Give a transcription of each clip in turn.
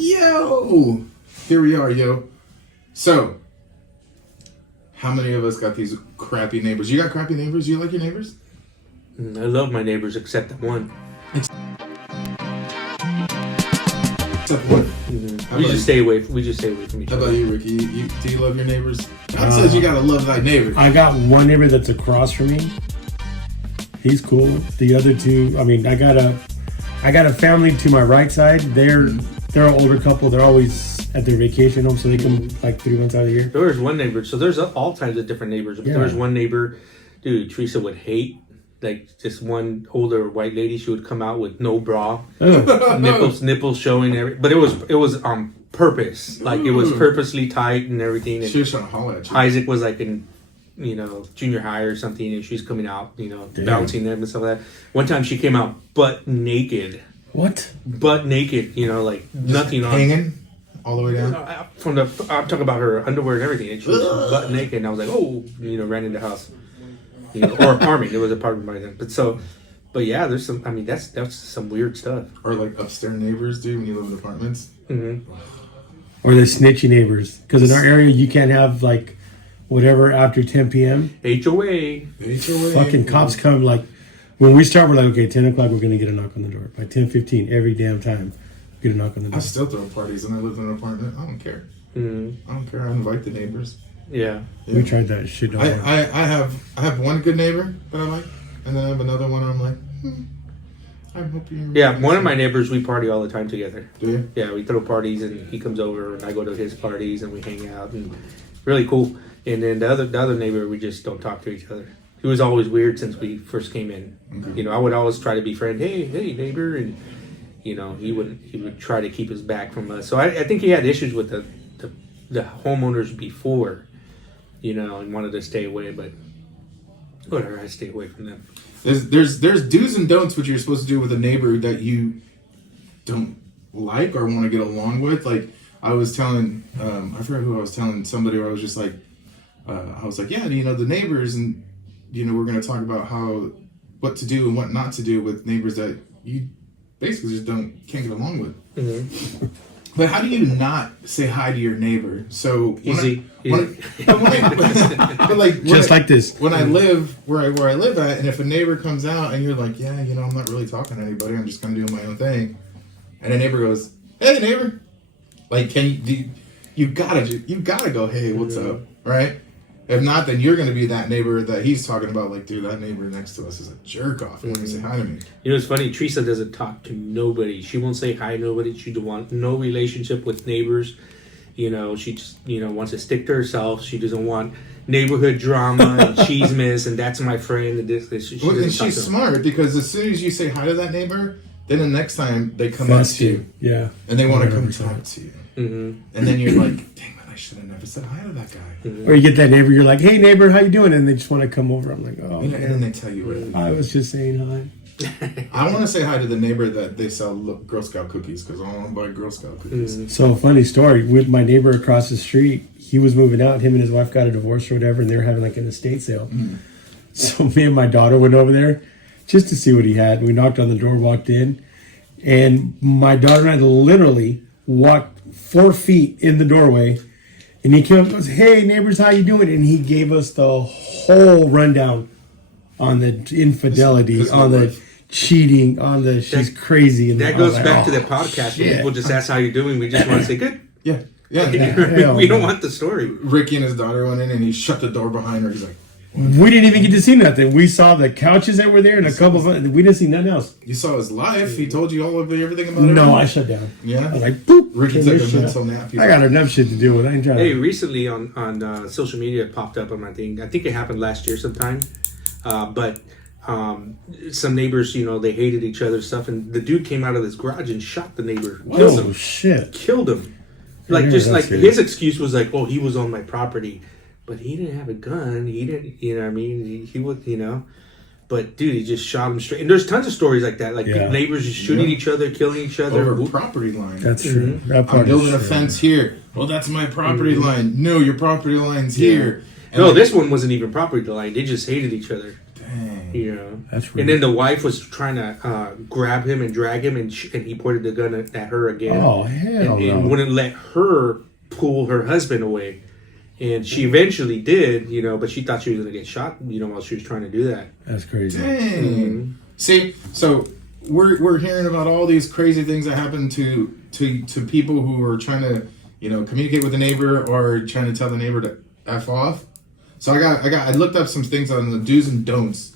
Yo! Here we are, yo. So, how many of us got these crappy neighbors? You got crappy neighbors? You like your neighbors? I love my neighbors except that one. Except what? Mm-hmm. We just stay away from each How other. about you, Ricky? Do you love your neighbors? God says you gotta love thy neighbor. I got one neighbor that's across from me. He's cool. The other two, I mean, I got a family to my right side. They're an older couple. They're always at their vacation home, so they come like 3 months out of the year. There was one neighbor. So there's all kinds of different neighbors. But there was one neighbor, dude, Teresa would hate. Like just one older white lady, she would come out with no bra, nipples showing but it was on purpose. Like it was purposely tight and everything. And she was trying to holler at you. Isaac was like in, junior high or something, and she's coming out, bouncing them and stuff like that. One time she came out butt naked. What? Butt naked, like nothing on. Hanging all the way down? I'm talking about her underwear and everything. And she was butt naked, and I was like, oh, ran in the house. Or apartment. There was an apartment by then. But yeah, there's some. I mean, that's some weird stuff. Or like upstairs neighbors, dude, when you live in apartments. Mm-hmm. Or the snitchy neighbors, because in our area you can't have like whatever after 10 p.m. HOA. Fucking cops come like when we start. We're like, okay, 10 o'clock. We're gonna get a knock on the door. By 10:15, every damn time, get a knock on the door. I still throw parties when I lived in an apartment. I don't care. Mm-hmm. I don't care. I invite the neighbors. Yeah. We tried that shit. I have one good neighbor that I like, and then I have another one I'm like, I hope you. Yeah, one of my neighbors, we party all the time together. Do you? Yeah, we throw parties, and he comes over, and I go to his parties, and we hang out, and really cool. And then the other neighbor, we just don't talk to each other. He was always weird since we first came in. Okay. I would always try to befriend, hey neighbor, and he would try to keep his back from us. So I think he had issues with the homeowners before. And wanted to stay away, but whatever, I stay away from them. There's do's and don'ts what you're supposed to do with a neighbor that you don't like or want to get along with. Like I was telling, I forgot who I was telling somebody where I was just like, I was like, yeah, the neighbors, and we're gonna talk about what to do and what not to do with neighbors that you basically just can't get along with. Mm-hmm. But how do you not say hi to your neighbor? So easy. Like this. When I live where I live at, and if a neighbor comes out and you're like, yeah, I'm not really talking to anybody. I'm just gonna do my own thing, and a neighbor goes, hey, neighbor, like, you gotta go, hey, what's up, right? If not, then you're going to be that neighbor that he's talking about. Like, dude, that neighbor next to us is a jerk off. When you say hi to me. It's funny. Teresa doesn't talk to nobody. She won't say hi to nobody. She don't want no relationship with neighbors. She just, wants to stick to herself. She doesn't want neighborhood drama and chismes, and that's my friend. And this. And she's smart, because as soon as you say hi to that neighbor, then the next time they come up to you. Yeah. And they want to come talk to you. Mm-hmm. And then you're like, dang, I should have never said hi to that guy. Mm-hmm. Or you get that neighbor, you're like, hey neighbor, how you doing? And they just want to come over. I'm like, oh. And then they tell you what. I was just saying hi. I want to say hi to the neighbor that they sell Girl Scout cookies, because I want to buy Girl Scout cookies. Mm-hmm. So funny story with my neighbor across the street. He was moving out. Him and his wife got a divorce or whatever, and they were having like an estate sale. Mm-hmm. So me and my daughter went over there just to see what he had. We knocked on the door, walked in, and my daughter and I literally walked 4 feet in the doorway. And he came up and goes, hey, neighbors, how you doing? And he gave us the whole rundown on the infidelity, on the cheating, on the she's crazy. And that goes back to the podcast. When people just ask how you're doing. We just want to say good. Yeah. We don't want the story. Ricky and his daughter went in, and he shut the door behind her. He's like, we didn't even get to see nothing. We saw the couches that were there and a couple of... We didn't see nothing else. You saw his life. He told you all of everything about it. No, I shut down. Yeah? I was like, boop. Ricky's like a mental nap. I got enough shit to deal with. I ain't trying Hey, recently on social media, it popped up on my thing. I think it happened last year sometime. But some neighbors, they hated each other's stuff. And the dude came out of this garage and shot the neighbor. Killed him. Shit. Killed him. His excuse was like, oh, he was on my property. But he didn't have a gun. He didn't, he was, But, dude, he just shot him straight. And there's tons of stories like that. Like, neighbors just shooting each other, killing each other. Over property line. That's true. Mm-hmm. I'm building a fence here. Well, that's my property line. No, your property line's here. And this one wasn't even property line. They just hated each other. Dang. You know, That's and then the wife was trying to grab him and drag him, and he pointed the gun at her again. Oh, hell and no. wouldn't let her pull her husband away. And she eventually did, you know, but she thought she was going to get shot, you know, while she was trying to do that. That's crazy. Dang. See, so we're hearing about all these crazy things that happen to people who are trying to, you know, communicate with the neighbor or trying to tell the neighbor to F off. So I looked up some things on the do's and don'ts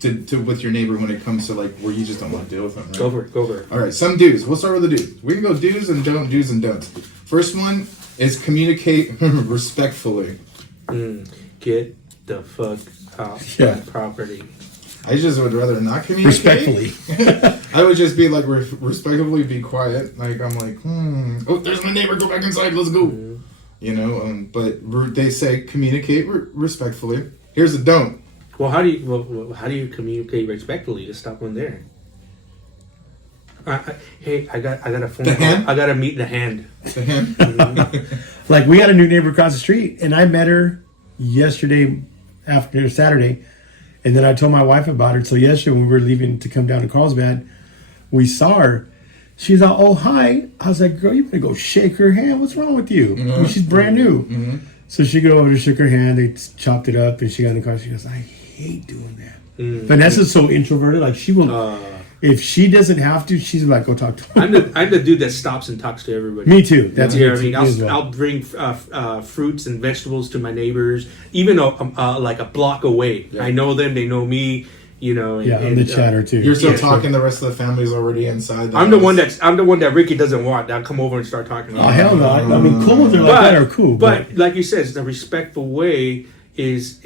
to with your neighbor when it comes to like where you just don't want to deal with them. Right? Go for it. All right, some do's. We'll start with the do's. We can go do's and don'ts. First one is communicate respectfully. Get the fuck off Yeah. my property. I just would rather not communicate. Respectfully. I would just be like, respectfully be quiet. Like, I'm like, oh, there's my neighbor. Go back inside. Let's go. You know, but they say communicate respectfully. Here's a don't. Well, how do you communicate respectfully to stop one there? Hey, I got a phone The call. hand? I got to meet the hand. To him. Like, we had a new neighbor across the street, and I met her yesterday after Saturday, and then I told my wife about her. So yesterday when we were leaving to come down to Carlsbad, we saw her. She's like, oh, hi. I was like, girl, you better go shake her hand. What's wrong with you? I mean, she's brand new. So she go over to shook her hand. They chopped it up, and she got in the car. She goes, I hate doing that. Vanessa's so introverted. Like, she will... if she doesn't have to, she's like, go talk to her. I'm the dude that stops and talks to everybody. Me too. That's you know me what I mean. too, as well. I'll bring fruits and vegetables to my neighbors, even like a block away. Yeah. I know them; they know me. You know. Yeah, I'm the chatter too. You're still Yeah. talking. The rest of the family's already inside. I'm the one that Ricky doesn't want. I'll come over and start talking. Oh, hell no. I mean, cool ones are like that are cool. But like you said, the respectful way is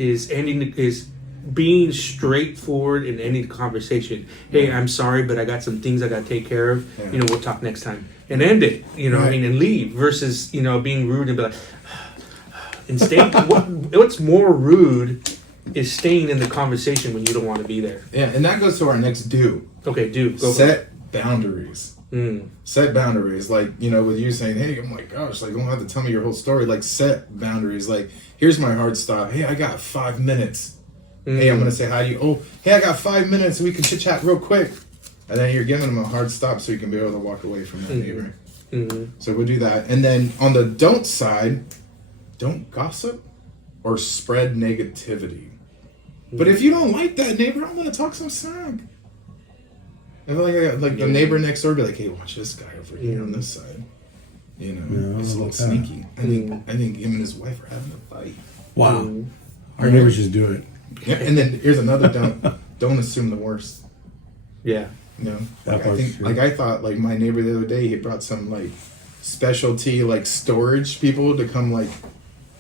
being straightforward in any conversation. Hey, I'm sorry, but I got some things I got to take care of. Yeah. You know, we'll talk next time and end it. You know, what I Right. mean, and leave versus being rude and be like, and staying. What's more rude is staying in the conversation when you don't want to be there. Yeah, and that goes to our next do. Okay, dude, go for it. Set boundaries. Set boundaries. Like, you know, with you saying, hey, oh my gosh, like, you don't have to tell me your whole story. Like, set boundaries. Like, here's my hard stop. Hey, I got 5 minutes. Hey, I'm going to say hi to you. Oh, hey, I got 5 minutes. We can chit chat real quick. And then you're giving them a hard stop so you can be able to walk away from that neighbor. So we'll do that. And then on the don't side, don't gossip or spread negativity. But if you don't like that neighbor, I'm going to talk some smack. And like the neighbor next door be like, hey, watch this guy over here on this side. You know, it's a little sneaky. I think him and his wife are having a fight. wow. Our neighbors just do it. Yeah, and then here's another don't assume the worst. Yeah. You know, That like I part's think, true. like I thought, like my neighbor the other day, he brought some like specialty like storage people to come like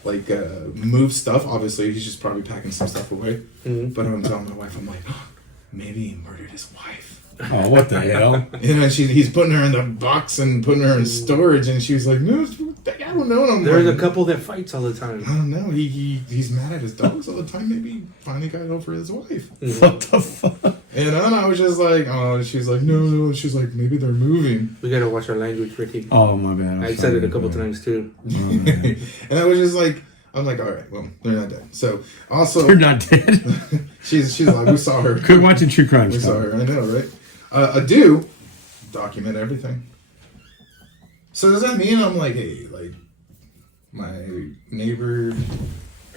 move stuff. Obviously, he's just probably packing some stuff away. But I'm telling my wife, I'm like, oh, maybe he murdered his wife. Oh, what the hell? You know, he's putting her in the box and putting her in storage, and she was like, no, I don't know. And I'm There's like, a couple that fights all the time. I don't know. He's mad at his dogs all the time. Maybe he finally got over his wife. What the fuck? And I was just like, oh, she's like, no. She's like, maybe they're moving. We gotta watch our language, Ricky. Oh, my bad. I said it a couple times too. And I was just like, I'm like, all right, well, they're not dead. So also, You're not dead. she's like, we saw her. Quit watching true crime We saw stuff. her. I know, right? A do document everything. So does that mean I'm like, hey, like my neighbor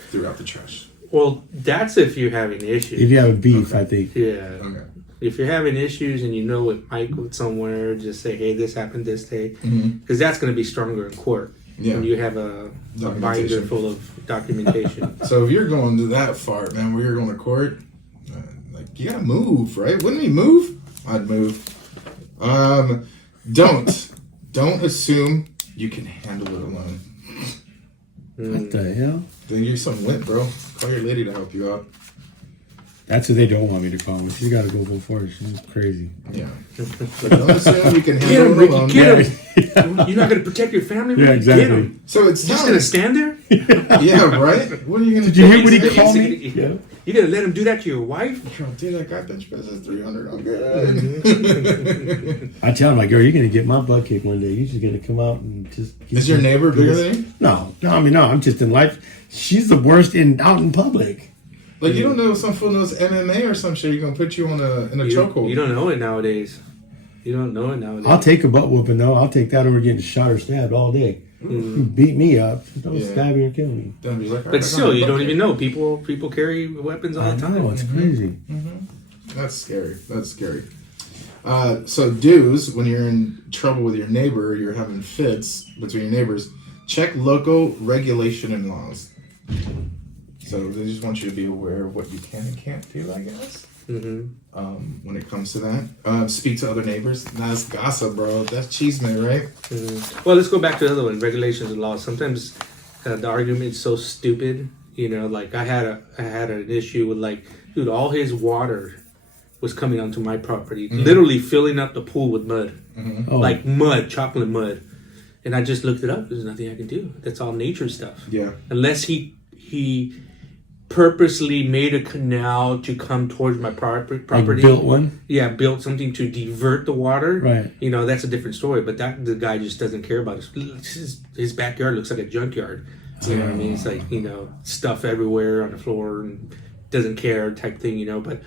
threw out the trash? Well, that's if you're having issues. If you have a beef, I think. Yeah. Okay. If you're having issues and you know it might go somewhere, just say, hey, this happened this day. Because that's going to be stronger in court. Yeah. When you have a binder full of documentation. So if you're going to that far, man, where you're going to court, like you gotta move, right? Wouldn't he move? I'd move. Don't assume you can handle it alone. What the hell? Then you're some wimp, bro. Call your lady to help you out. That's what they don't want me to call her. She's got to go full force. She's crazy. Yeah. But don't assume you can Get handle him, it Ricky, alone. get him. You're not going to protect your family, Ricky? Yeah, exactly. Get him. So it's He's just going to stand there? yeah, right? What are you gonna Did do? you hear what he called me? You're going to let him do that to your wife? Girl, dude, that guy bench presses 300. I'm good. I tell him, like, girl, you're going to get my butt kicked one day. You're just going to come out and just... Is your neighbor bigger than you? No, I'm just in life. She's the worst out in public. Like, you don't know if some fool knows MMA or some shit. You're going to put you in a chokehold. You don't know it nowadays. You don't know it nowadays. I'll take a butt whooping though. I'll take that over getting shot or stabbed all day. You beat me up. Don't stab me or kill me. But still, you don't even know. People carry weapons all the time. Oh, it's crazy. That's scary. That's scary. So do's, when you're in trouble with your neighbor, you're having fits between your neighbors, check local regulation and laws. So they just want you to be aware of what you can and can't do, I guess. When it comes to that, speak to other neighbors. That's gossip, bro. That's cheeseman, right? Well, let's go back to the other one, regulations and laws. Sometimes the argument is so stupid. You know, like I had an issue with, like, dude, all his water was coming onto my property, literally filling up the pool with mud, like mud, chocolate mud. And I just looked it up. There's nothing I can do. That's all nature stuff. Yeah. Unless he purposely made a canal to come towards my property. Like built one? Yeah, built something to divert the water. Right. You know, that's a different story. But the guy just doesn't care about it. His backyard looks like a junkyard. You know what I mean? It's like, you know, stuff everywhere on the floor and doesn't care type thing, you know. But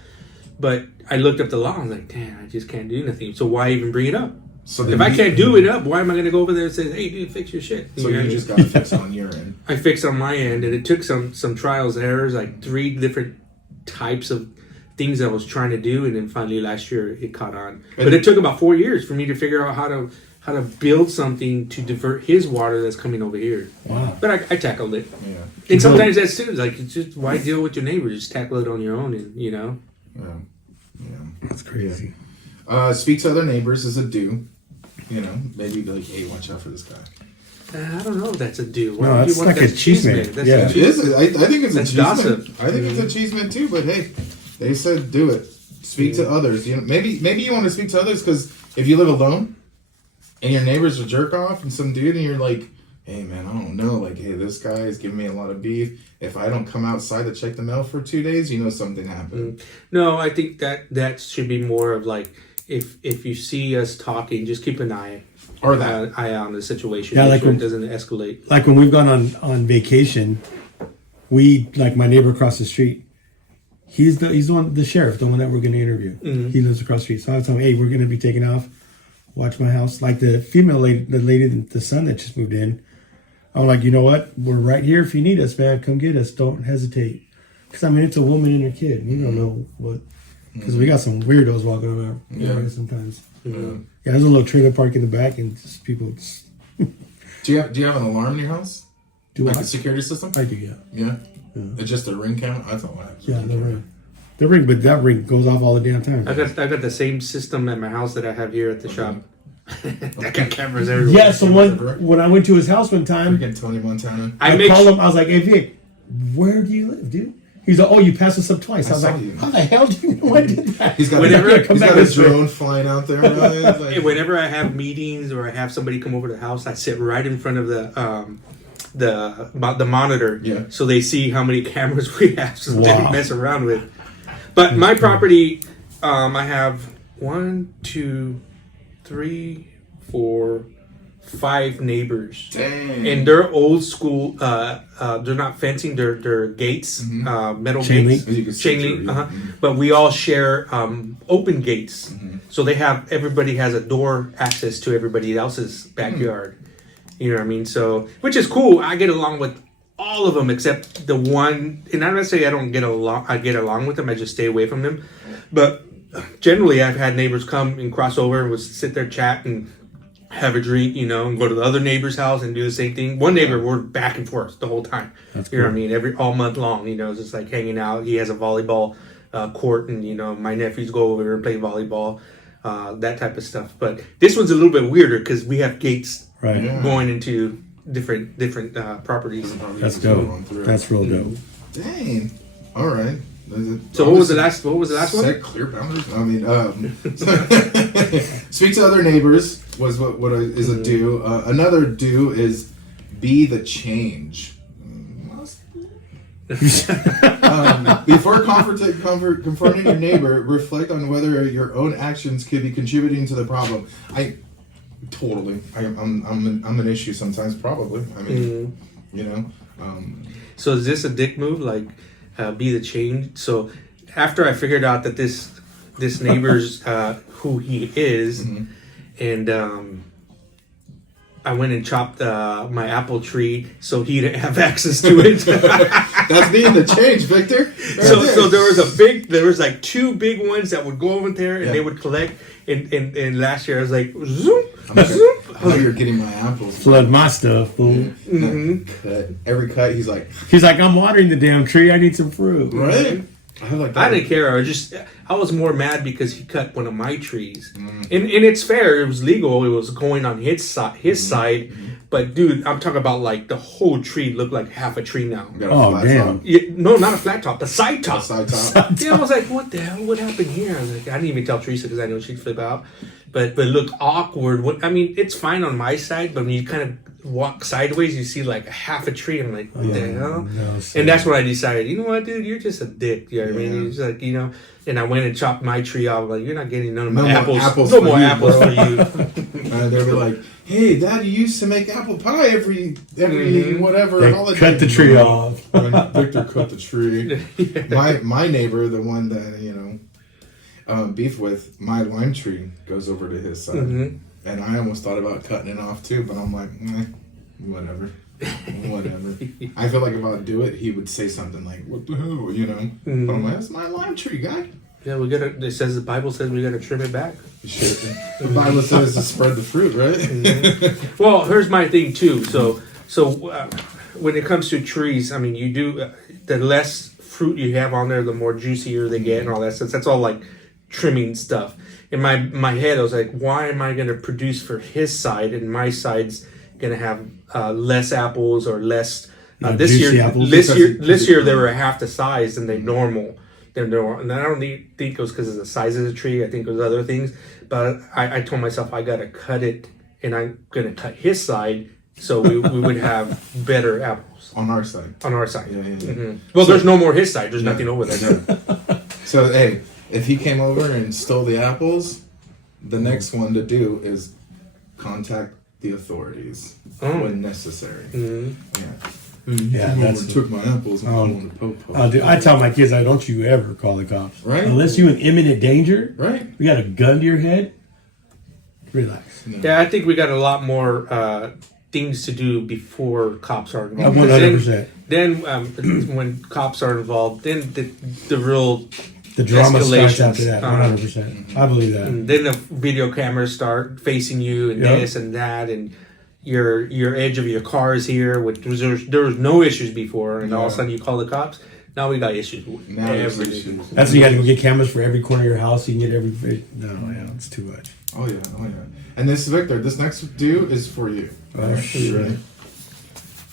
I looked up the law and I was like, damn, I just can't do nothing. So why even bring it up? So if I can't do it up, why am I going to go over there and say, hey, dude, fix your shit? So you just got to fix on your end. I fixed on my end, and it took some trials and errors, like 3 different types of things I was trying to do, and then finally last year it caught on. But it took about 4 years for me to figure out how to build something to divert his water that's coming over here. Wow. But I tackled it. Yeah. And sometimes that's too. Like, it's just, why deal with your neighbor? Just tackle it on your own, and you know. Yeah. That's crazy. Speak to other neighbors is a do. You know, maybe be like, hey, watch out for this guy. I don't know if that's a do. No, that's like a cheeseman. Yeah. It is. I think it's That's a gossip. cheeseman. I think it's a cheeseman too. But hey, they said do it. Speak to others. You know, maybe you want to speak to others because if you live alone and your neighbor's a jerk off and some dude and you're like, hey man, I don't know. Like, hey, this guy is giving me a lot of beef. If I don't come outside to check the mail for 2 days, you know something happened. No, I think that should be more of like, if you see us talking, just keep an eye on the situation. Yeah, make like sure when, it doesn't escalate. Like when we've gone on vacation, like my neighbor across the street, he's the sheriff, the one that we're going to interview. He lives across the street. So I was telling him, hey, we're going to be taking off. Watch my house. Like the female lady, the son that just moved in. I'm like, you know what? We're right here. If you need us, man, come get us. Don't hesitate. Because I mean, it's a woman and her kid. We don't know what. Because we got some weirdos walking around sometimes. Yeah, there's a little trailer park in the back, and just people. Do you have an alarm in your house? Like a security system? I do, yeah. Yeah. It's just a ring count. I thought that. Yeah, the ring. The ring, but that ring goes off all the damn time. I got the same system at my house that I have here at the shop. I got cameras everywhere. Yeah, so when I went to his house one time, freaking Tony Montana. I called him. I was like, "Hey Vic, where do you live, dude?" He's like, "Oh, you passed us up twice." I was like, "How the hell do you know I did that?" He's got a drone flying out there. Right? Like, whenever I have meetings or I have somebody come over to the house, I sit right in front of the monitor, so they see how many cameras we have, so they don't mess around with. But my property, I have 1, 2, 3, 4, 5 neighbors. Dang. And they're old school. They're not fencing. They're gates, metal gates, chain link. But we all share open gates. So everybody has a door access to everybody else's backyard. You know what I mean? So, which is cool. I get along with all of them except the one. And I'm not saying I don't get along. I get along with them. I just stay away from them. But generally, I've had neighbors come and cross over and sit there, chat, and have a drink, you know, and go to the other neighbor's house and do the same thing. One neighbor, we're back and forth the whole time. That's cool. You know what I mean? All month long, you know, just like hanging out. He has a volleyball court, and you know, my nephews go over and play volleyball, that type of stuff. But this one's a little bit weirder because we have gates going into different properties. That's dope. That's real dope. Dang. All right. So what was the last one? Set clear boundaries. I mean, speak to other neighbors was what is a do. Another do is be the change. Before confronting your neighbor, reflect on whether your own actions could be contributing to the problem. I'm an issue sometimes. Probably. I mean, you know. So is this a dick move? Like be the change. So after I figured out that this neighbor's who he is, and I went and chopped my apple tree so he didn't have access to it. That's being the change, Victor. So there was like two big ones that would go over there and they would collect. And last year I was like, zoom, zoom. I know you're getting my apples. Flood my stuff, fool. Cut. Every cut, he's like, I'm watering the damn tree. I need some fruit. right? I didn't care. I was more mad because he cut one of my trees, and it's fair. It was legal. It was going on his side. But dude, I'm talking about like the whole tree looked like half a tree now. Oh damn! No, not a flat top. The side top. The side top. Yeah, I was like, what the hell? What happened here? I was like, I didn't even tell Teresa because I know she'd flip out. But it looked awkward. I mean, it's fine on my side, but when you kind of walk sideways, you see like half a tree. I'm like, what the hell? No, and that's when I decided, you know what, dude, you're just a dick. You know what I mean? It's like, you know. And I went and chopped my tree off. Like, you're not getting none of my apples. No more apples for you. They were like, hey, Dad, you used to make apple pie every whatever they holiday. Cut the tree off. Victor cut the tree. My neighbor, the one that beef with, my lime tree goes over to his side, and I almost thought about cutting it off too, but I'm like, whatever. I feel like if I do it, he would say something like, "What the hell?" But I'm like, "That's my lime tree, guy." Yeah, the Bible says we gotta trim it back. The Bible says to spread the fruit, right? Well, here's my thing too. So when it comes to trees, I mean, you do the less fruit you have on there, the more juicier they get, and all that stuff. That's all like trimming stuff. In my head, I was like, why am I gonna produce for his side and my side's gonna have less apples or less this year they were half the size than they normal. And I don't think it was because of the size of the tree. I think it was other things. But I told myself I gotta cut it, and I'm gonna cut his side so we would have better apples on our side. Yeah. Well, there's no more his side. There's nothing over there. So hey, if he came over and stole the apples, the next one to do is contact the authorities when necessary. Took my apples and on the po-po. Dude, I tell my kids, don't you ever call the cops. Right. Unless you're in imminent danger. Right. You got a gun to your head. Relax. No. Yeah, I think we got a lot more things to do before cops are involved. 100%. Then when cops are involved, then the real the drama starts after that. 100%. I believe that. And then the video cameras start facing you and this and that, and your edge of your car is here. There was no issues before, and all of a sudden you call the cops. Now we got issues. Everything. That's when you got to go get cameras for every corner of your house. You can get every. It's too much. Oh yeah. And this Victor, this next do is for you. Oh shit! Right?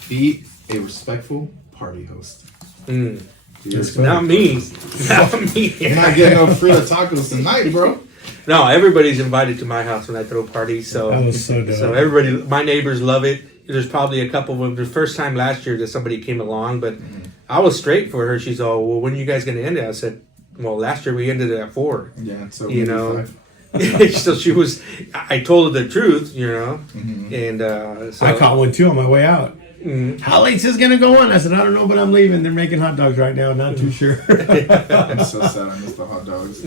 Be a respectful party host. Not me. Not me. You're not getting no Frito tacos tonight, bro. No, everybody's invited to my house when I throw parties. So that was so dope. So everybody, my neighbors love it. There's probably a couple of them. The first time last year that somebody came along, but I was straight for her. She's all, well, when are you guys going to end it? I said, well, last year we ended it at 4. Yeah, so so she was. I told her the truth, and so I caught one too on my way out. How late's this gonna go on? I said, I don't know, but I'm leaving. They're making hot dogs right now. Not too sure. I'm so sad. I miss the hot dogs.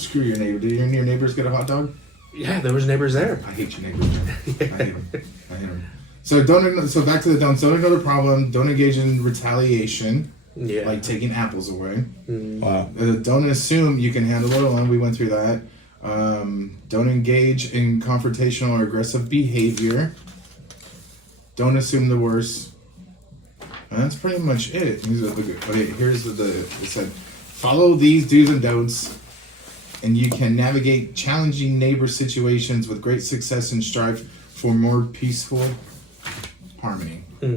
Screw your neighbor. Did your neighbors get a hot dog? Yeah, there was neighbors there. I hate your neighbors. I hate them. So back to the don't ignore the problem. Don't engage in retaliation. Yeah. Like taking apples away. Wow. Don't assume you can handle it alone. We went through that. Don't engage in confrontational or aggressive behavior. Don't assume the worst. And that's pretty much it. Here's it said. Follow these do's and don'ts, and you can navigate challenging neighbor situations with great success and strive for more peaceful harmony. What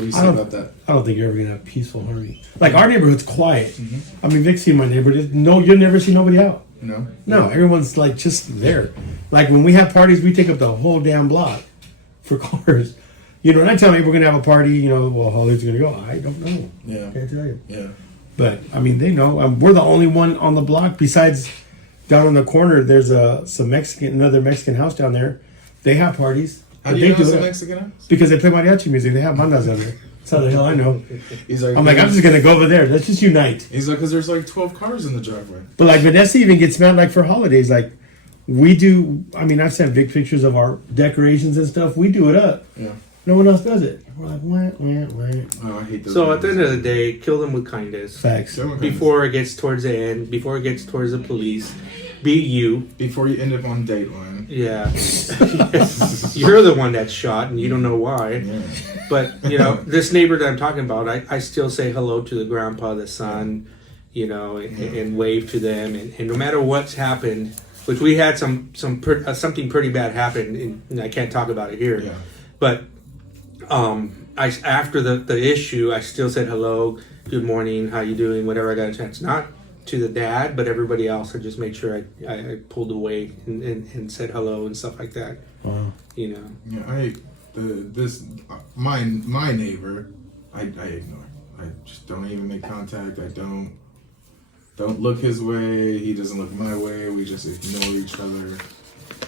do you say about that? I don't think you're ever gonna have peaceful harmony. Like our neighborhood's quiet. I mean, Vic's seen my neighborhood. No, you'll never see nobody out. No, everyone's like just there. Like when we have parties, we take up the whole damn block for cars. And I tell me we're gonna have a party. Well, how late's it gonna go? I don't know. Yeah, can't tell you. Yeah, but I mean, they know. We're the only one on the block. Besides, down in the corner, there's another Mexican house down there. They have parties. How do you know it's a Mexican house? Because they play mariachi music. They have mandas out there. That's how the hell I know. He's like, I'm like, I'm just gonna go over there. Let's just unite. He's like, because there's like 12 cars in the driveway. But like Vanessa even gets mad like for holidays. Like we do. I mean, I've sent Vic pictures of our decorations and stuff. We do it up. Yeah. No one else does it. We're like, what? Oh, I hate those. So at the end of the day, kill them with kindness. Facts. Before it gets towards the end, before it gets towards the police, be you. Before you end up on Dateline. Yeah. You're the one that's shot and you don't know why. Yeah. But, you know, this neighbor that I'm talking about, I still say hello to the grandpa, the son, you know, and wave to them. And no matter what's happened, which we had something pretty bad happen, and I can't talk about it here. Yeah. But after the issue, I still said hello, good morning, how you doing, whatever I got a chance. Not to the dad, but everybody else. I just made sure I pulled away and said hello and stuff like that. Wow. You know. Yeah, my neighbor, I ignore. I just don't even make contact. I don't look his way. He doesn't look my way. We just ignore each other.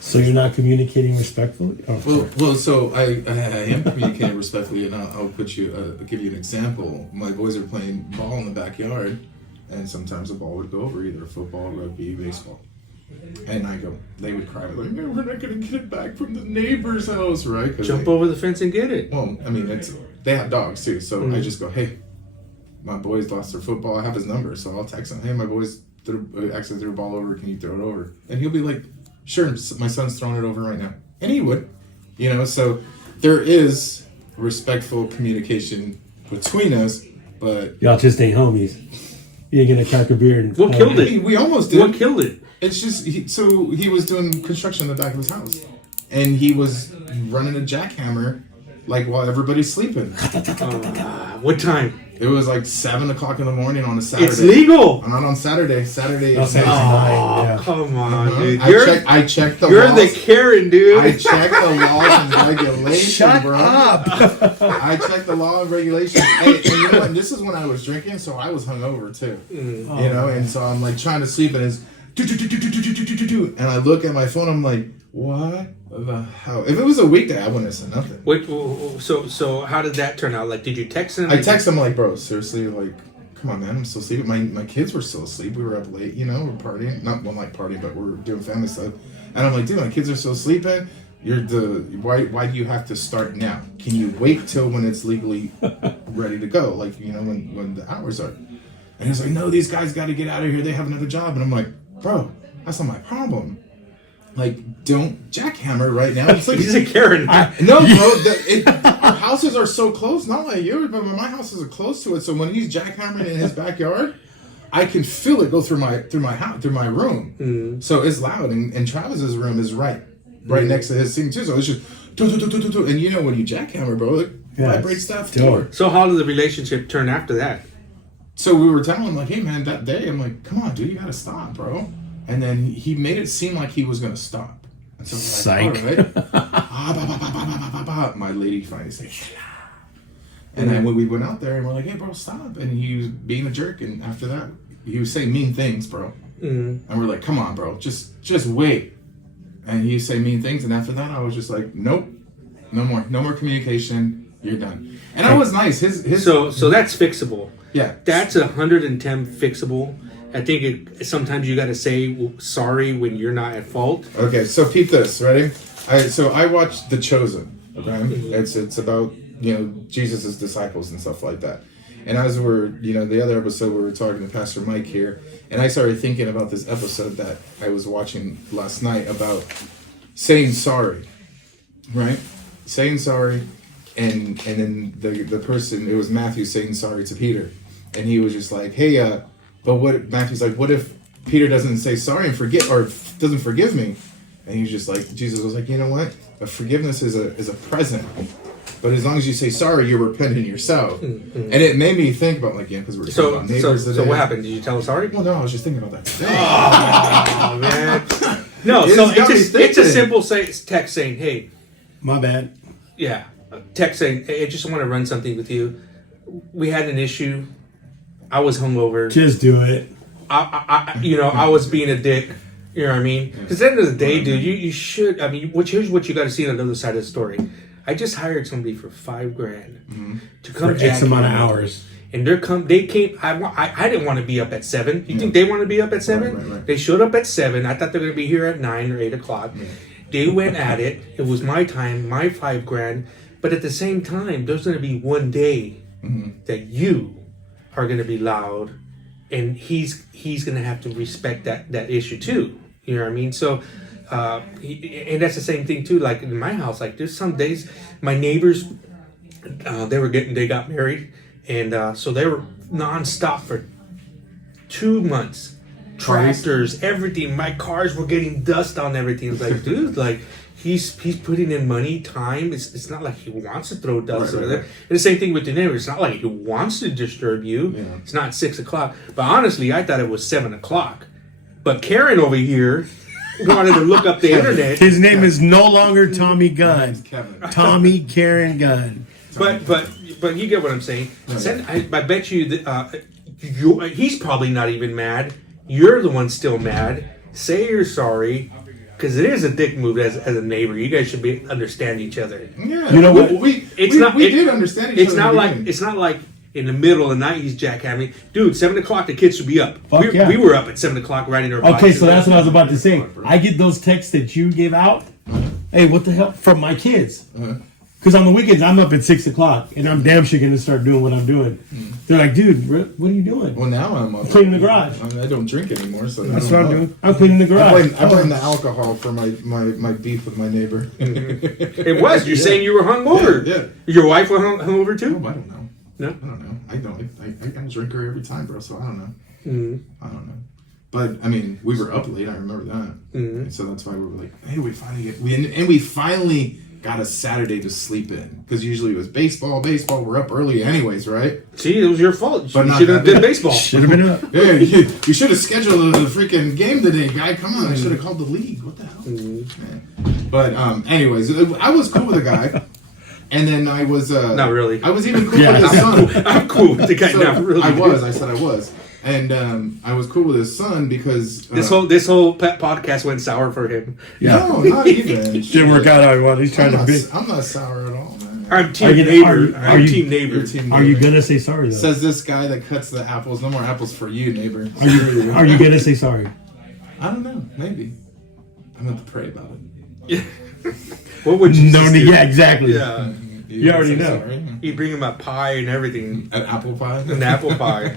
So you're not communicating respectfully? Oh, Well, so I am communicating respectfully, and I'll give you an example. My boys are playing ball in the backyard, and sometimes the ball would go over either football, rugby, baseball. And they would cry like, "No, we're not going to get it back from the neighbor's house, right?" Jump over the fence and get it. Well, I mean, they have dogs too, so I just go, "Hey, my boys lost their football. I have his number, so I'll text him. Hey, my boys actually threw a ball over. Can you throw it over?" And he'll be like, "Sure, my son's throwing it over right now," and he would, you know. So there is respectful communication between us, but y'all just ain't homies. You ain't gonna crack a beer and What killed it? we almost did. What killed it? It's just he was doing construction in the back of his house, and he was running a jackhammer like while everybody's sleeping. What time? It was like 7:00 in the morning on a Saturday. It's legal. Not on Saturday. Saturday. I'll say it's mine, yeah. Come on, dude. I checked the You're laws. the Karen, dude. I checked the laws and regulations, Shut bro. up. I checked the law and regulations. And you know what? This is when I was drinking, so I was hungover too. You know, and so I'm like trying to sleep, and it's and I look at my phone. I'm like, what the hell? If it was a weekday, I wouldn't have said nothing. Wait, so how did that turn out? Like, did you text him? I text him like, bro, seriously, like, come on, man, I'm still sleeping. My kids were still asleep. We were up late, you know, we're partying. Not like partying, but we're doing family stuff. And I'm like, dude, my kids are still sleeping. Why do you have to start now? Can you wait till when it's legally ready to go? Like, you know, when the hours are. And he's like, no, these guys got to get out of here. They have another job. And I'm like, bro, that's not my problem. Like, don't jackhammer right now. It's like, He's a Karen. no, bro. Our houses are so close. Not like yours, but my houses are close to it. So when he's jackhammering in his backyard, I can feel it go through my house, through my room. Mm. So it's loud, and Travis's room is right next to his thing too. So it's just and you know when you jackhammer, bro, it vibrates that floor. So how did the relationship turn after that? So we were telling him like, hey man, that day, I'm like, come on, dude, you gotta stop, bro. And then he made it seem like he was gonna stop. And so Psych. Like, all right. My lady finally said, and then when we went out there and we're like, hey bro, stop. And he was being a jerk, and after that, he was saying mean things, bro. Mm-hmm. And we're like, come on, bro, just wait. And he say mean things, and after that, I was just like, nope, no more communication. You're done. And I was nice. His So that's fixable. Yeah, that's 110 fixable. I think sometimes you got to say sorry when you're not at fault. Okay, so peep this. Ready? I watched The Chosen. Okay, mm-hmm. It's about Jesus' disciples and stuff like that. And as we're the other episode we were talking to Pastor Mike here, and I started thinking about this episode that I was watching last night about saying sorry, right? Saying sorry, and then the person, it was Matthew saying sorry to Peter, and he was just like, hey, but what Matthew's like, what if Peter doesn't say sorry and doesn't forgive me? And he's just like, Jesus was like, you know what? A forgiveness is a present. But as long as you say sorry, you're repenting yourself. Mm-hmm. And it made me think about because we're talking about neighbors today. So what happened? Did you tell him sorry? Well, no, I was just thinking about that today. Oh, man. No, so it's a simple text saying, hey. My bad. Yeah. Text saying, hey, I just want to run something with you. We had an issue. I was hungover. Just do it. I was being a dick. You know what I mean? Because at the end of the day, dude, you should. I mean, here's what you got to see on the other side of the story. I just hired somebody for $5,000 to For come X amount of jackhammer. hours. And they came. I didn't want to be up at 7. You think they want to be up at 7? Right. They showed up at 7. I thought they were going to be here at 9 or 8 o'clock. Yeah. They went at it. It was my time, my $5,000. But at the same time, there's going to be one day that you are going to be loud, and he's going to have to respect that issue too. You know what I mean? So, and that's the same thing too. Like in my house, like there's some days my neighbors, they got married. And so they were nonstop for 2 months. Tractors, everything. My cars were getting dust on everything. It's like, dude, like he's putting in money, time. It's not like he wants to throw dust over there. And the same thing with the neighbor. It's not like he wants to disturb you. Yeah. It's not 6 o'clock. But honestly, I thought it was 7 o'clock. But Karen over here wanted to look up the internet. His name is no longer Tommy Gunn. Kevin. Tommy Karen Gunn. But you get what I'm saying. I bet you that he's probably not even mad. You're the one still mad. Say you're sorry, because it is a dick move as a neighbor. You guys should understand each other. Yeah, you know what? We did understand each other. It's not like in the middle of the night he's jackhammering. Dude, 7 o'clock the kids should be up. Yeah. We were up at 7 o'clock riding our bikes. Okay, so that's what I was about to say. I get those texts that you give out. Hey, what the hell? From my kids. Because on the weekends, I'm up at 6 o'clock, and I'm damn sure going to start doing what I'm doing. They're like, dude, what are you doing? Well, now I'm up. Cleaning the garage. I don't drink anymore, so That's what I'm doing. I'm cleaning the garage. I blame the alcohol for my beef with my neighbor. It was. You're saying you were hungover. Yeah. Your wife was hungover too? Oh, I don't know. No? I don't know. I'm a drinker every time, bro, so I don't know. I don't know. But, I mean, we were up late. I remember that. And so that's why we were like, hey, we finally got a Saturday to sleep in, because usually it was baseball. We're up early anyways, right? See, it was your fault. You But should have done baseball. Should have been up. Yeah, you should have scheduled a freaking game today, guy. Come on, I should have called the league. What the hell? Man. But anyways, I was cool with the guy, and then I was not really. I was even cool with his son. I'm cool with the guy. So Not really. I said I was. And I was cool with his son because this whole pet podcast went sour for him. No, not even. Didn't work out how he wanted. He's trying to. I'm not sour at all, man. I'm team neighbor. I'm team neighbor. Are you gonna say sorry though? Says this guy that cuts the apples. No more apples for you, neighbor. Are you gonna say sorry? I don't know. Maybe. I'm gonna have to pray about it. What would you do? Yeah, exactly. Yeah. You already know. Sorry. He'd bring him a pie and everything. An apple pie? An apple pie.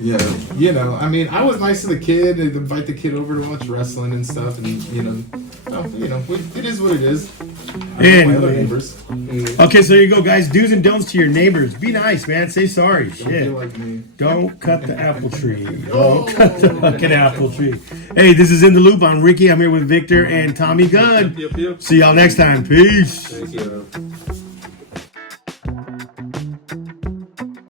Yeah, I mean, I was nice to the kid. I'd invite the kid over to watch wrestling and stuff, and it is what it is. I my other neighbors. Okay, so there you go, guys. Do's and don'ts to your neighbors. Be nice, man. Say sorry. Don't be Shit. like me. Don't cut the apple tree. Don't cut the fucking apple tree. Hey, this is In the Loop. I'm Ricky. I'm here with Victor and Tommy Gunn. Yep. See y'all next time. Peace. Thank you.